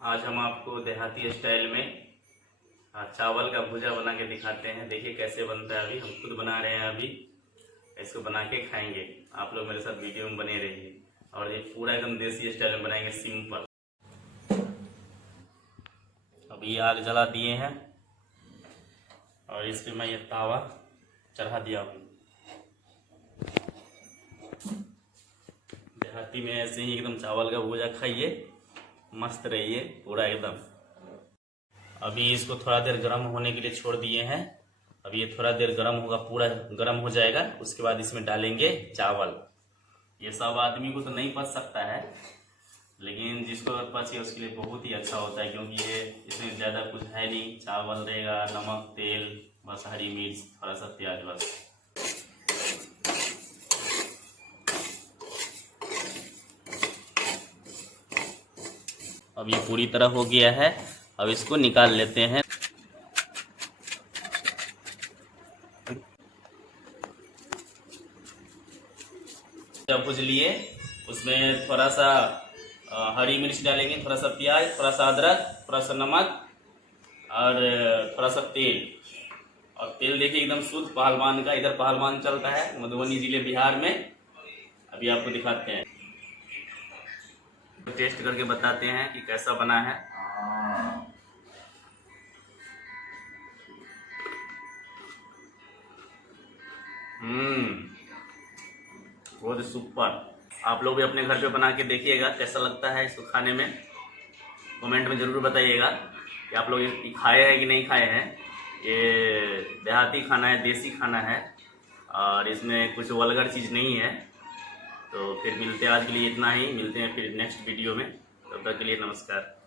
आज हम आपको देहाती स्टाइल में चावल का भुजा बना के दिखाते हैं। देखिए कैसे बनता है। अभी हम खुद बना रहे हैं। अभी इसको बना के खाएंगे। आप लोग मेरे साथ वीडियो में बने रहिए। और ये पूरा एकदम देसी स्टाइल में बनाएंगे, सिंपल। अभी आग जला दिए हैं और इस पे मैं ये तावा चढ़ा दिया हूँ। देहाती में ऐसे ही एकदम चावल का भुजा खाइए, मस्त रहिए पूरा एकदम। अभी इसको थोड़ा देर गर्म होने के लिए छोड़ दिए हैं। अभी ये थोड़ा देर गर्म होगा, पूरा गर्म हो जाएगा। उसके बाद इसमें डालेंगे चावल। ये सब आदमी को तो नहीं पच सकता है, लेकिन जिसको अगर पचे उसके लिए बहुत ही अच्छा होता है, क्योंकि ये इसमें ज़्यादा कुछ है नहीं। चावल रहेगा, नमक, तेल, बस हरी मिर्च, थोड़ा सा प्याज, बस। अब ये पूरी तरह हो गया है। अब इसको निकाल लेते हैं। जब भूज लिए उसमें थोड़ा सा हरी मिर्च डालेंगे, थोड़ा सा प्याज, थोड़ा सा अदरक, थोड़ा सा नमक और थोड़ा सा तेल। और तेल देखिए एकदम शुद्ध पहलवान का। इधर पहलवान चलता है मधुबनी जिले बिहार में। अभी आपको दिखाते हैं, टेस्ट करके बताते हैं कि कैसा बना है। बहुत सुपर। आप लोग भी अपने घर पे बना के देखिएगा कैसा लगता है इसको खाने में। कमेंट में ज़रूर बताइएगा कि आप लोग ये खाए हैं कि नहीं खाए हैं। ये देहाती खाना है, देसी खाना है, और इसमें कुछ वल्गर चीज़ नहीं है। तो फिर मिलते हैं, आज के लिए इतना ही। मिलते हैं फिर नेक्स्ट वीडियो में। तब तक के लिए नमस्कार।